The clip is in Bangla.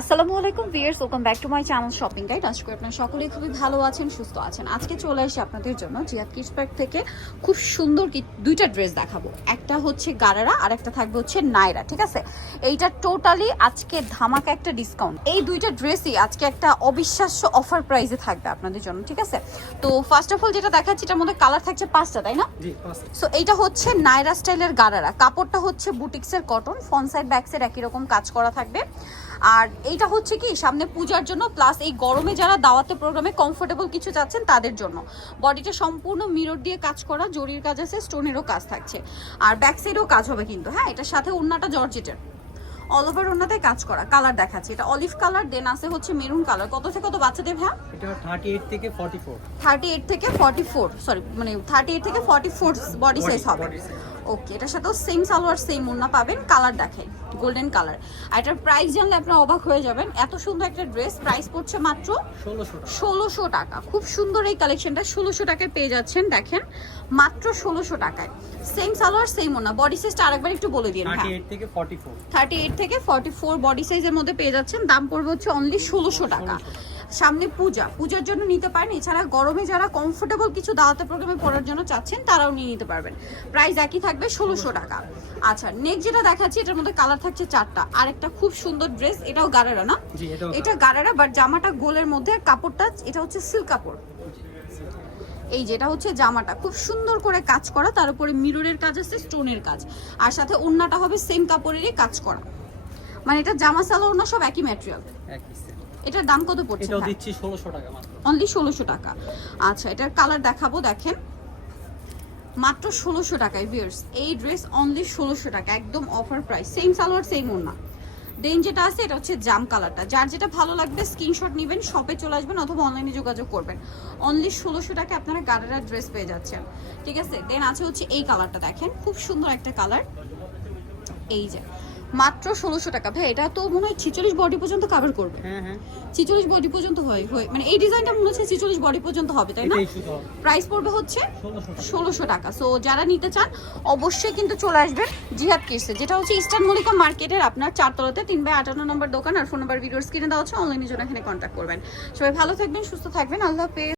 আসসালামু আলাইকুম viewers welcome back to my channel shopping guide আজকে আপনারা সকলেই খুবই ভালো আছেন সুস্থ আছেন। আজকে চলে আসি আপনাদের জন্য জিয়াদ কিসপার্ক থেকে খুব সুন্দর দুইটা ড্রেস দেখাবো। একটা হচ্ছে গারারা আর একটা থাকবে হচ্ছে নাইরা ঠিক আছে? এইটা টোটালি আজকে ধামাকা একটা ডিসকাউন্ট এই দুইটা ড্রেসই আজকে একটা অবিশ্বাস্য অফার প্রাইসে থাকবে আপনাদের জন্য ঠিক আছে? তো ফার্স্ট অফ অল যেটা দেখাচ্ছি এটার মধ্যে কালার থাকছে পাঁচটা তাই না? সো এইটা হচ্ছে নাইরা স্টাইলের গারারা। কাপড়টা হচ্ছে বুটিক্সের cotton front side back side একই রকম কাজ করা থাকবে। আর এইটা হচ্ছে কি সামনে পূজার জন্য প্লাস এই গরমে যারা দাওয়াতে প্রোগ্রামে কমফোর্টেবল কিছু চাচ্ছেন তাদের জন্য। বডিটা সম্পূর্ণ মিরর দিয়ে কাজ করা জরির কাজ আছে স্টোনেরও কাজ থাকছে। আর ব্যাক সাইডেও কাজ হবে কিন্তু হ্যাঁ এটার সাথে ওন্নাটা জর্জেটের। অল ওভার ওন্নাতে কাজ করা কালার দেখাচ্ছে। এটা অলিভ কালার দেন আছে হচ্ছে মেরুন কালার কত থেকে কত বাচ্চাদের হ্যাঁ এটা থার্টি এইট থেকে ফর্টি ফোর থার্টি এইট থেকে ফর্টি ফোর সরি মানে থার্টি এইট থেকে ফর্টি ফোর বডি সাইজ হবে। ওকে এটার সাথেও সেম সালোয়ার সেম ওন্না পাবেন কালার দেখেন গোল্ডেন কালার আর এটার প্রাইস জানলে আপনার অবাক হয়ে যাবেন এত সুন্দর একটা ড্রেস প্রাইস পড়ছে মাত্র ষোলোশো টাকা। খুব সুন্দর এই কালেকশনটা ষোলোশো টাকায় পেয়ে যাচ্ছেন দেখেন মাত্র ষোলোশো টাকায়। সেম সালোয়ার সেম ওনা বডি সাইজটা আরেকবার একটু বলে দিন হ্যাঁ। থার্টি এইট থেকে ফর্টি ফোর বডি সাইজের মধ্যে পেয়ে যাচ্ছেন দাম পড়বে হচ্ছে অনলি ষোলোশো টাকা। সামনে পূজা। পূজার জন্য নিতে পারেন। এছাড়া গরমে যারা কমফোর্টেবল কিছু দাওয়াতে প্রোগ্রামে পড়ার জন্য চাচ্ছেন তারাও নিয়ে নিতে পারবেন। প্রাইস একই থাকবে ষোলোশো টাকা। আচ্ছা নেক্সট যেটা দেখাচ্ছি এটার মধ্যে কালার থাকছে চারটা। আর একটা খুব সুন্দর ড্রেস এটাও গারারা না? এটা গারারা বাট জামাটা গোলের মধ্যে কাপড়টা এটা হচ্ছে সিল্ক কাপড়। এই যেটা হচ্ছে জামাটা। খুব সুন্দর করে কাজ করা তার উপরে মিররের কাজ আছে স্টোনের কাজ। আর সাথে ওড়নাটা হবে সেম কাপড়েরই কাজ করা। মানে এটা জামা সালো ওড়না সব একই ম্যাটেরিয়াল একই। এটার দাম কত পড়ছে এটাও দিচ্ছি ষোলোশো টাকা মাত্র। অনলি ষোলোশো টাকা। আচ্ছা এটার কালার দেখাবো দেখেন। মাত্র ষোলোশো টাকায় ভিয়ার্স এই ড্রেস অনলি ষোলোশো টাকা একদম offer price same salwar same ওড়না। দেন যেটা আছে এটা হচ্ছে জাম কালারটা যার যেটা ভালো লাগবে স্ক্রিনশট নেবেন শপে চলে আসবেন অথবা অনলাইনে যোগাযোগ করবেন। অনলি ষোলোশো টাকা আপনারা গাড়ারা ড্রেস পেয়ে যাচ্ছেন। ঠিক আছে? দেন আছে হচ্ছে এই কালারটা দেখেন। খুব সুন্দর একটা কালার এই যে। মাত্র ষোলোশো টাকা। ভাই এটা তো মনে হয় ছিচল্লিশ বডি পর্যন্ত কাভার করবে। হ্যাঁ হ্যাঁ। ছিচল্লিশ বডি পর্যন্ত হয় হয়। মানে এই ডিজাইনটা মনে হচ্ছে ছিচল্লিশ বডি পর্যন্ত হবে তাই না? প্রাইস পড়বে হচ্ছে ষোলোশো টাকা। সো যারা নিতে চান অবশ্যই কিন্তু চলে আসবেন জিহাদ কিসে যেটা হচ্ছে ইস্টার্ন মল্লিকা মার্কেটের আপনার চারতলাতে তিন বাই আটান্ন নম্বর দোকান আর ফোন নাম্বার ভিডিওর স্ক্রিনে দেওয়া হচ্ছে অনলাইনের জন্য এখানে কন্ট্যাক্ট করবেন। সবাই ভালো থাকবেন সুস্থ থাকবেন আল্লাহ হাফেজ।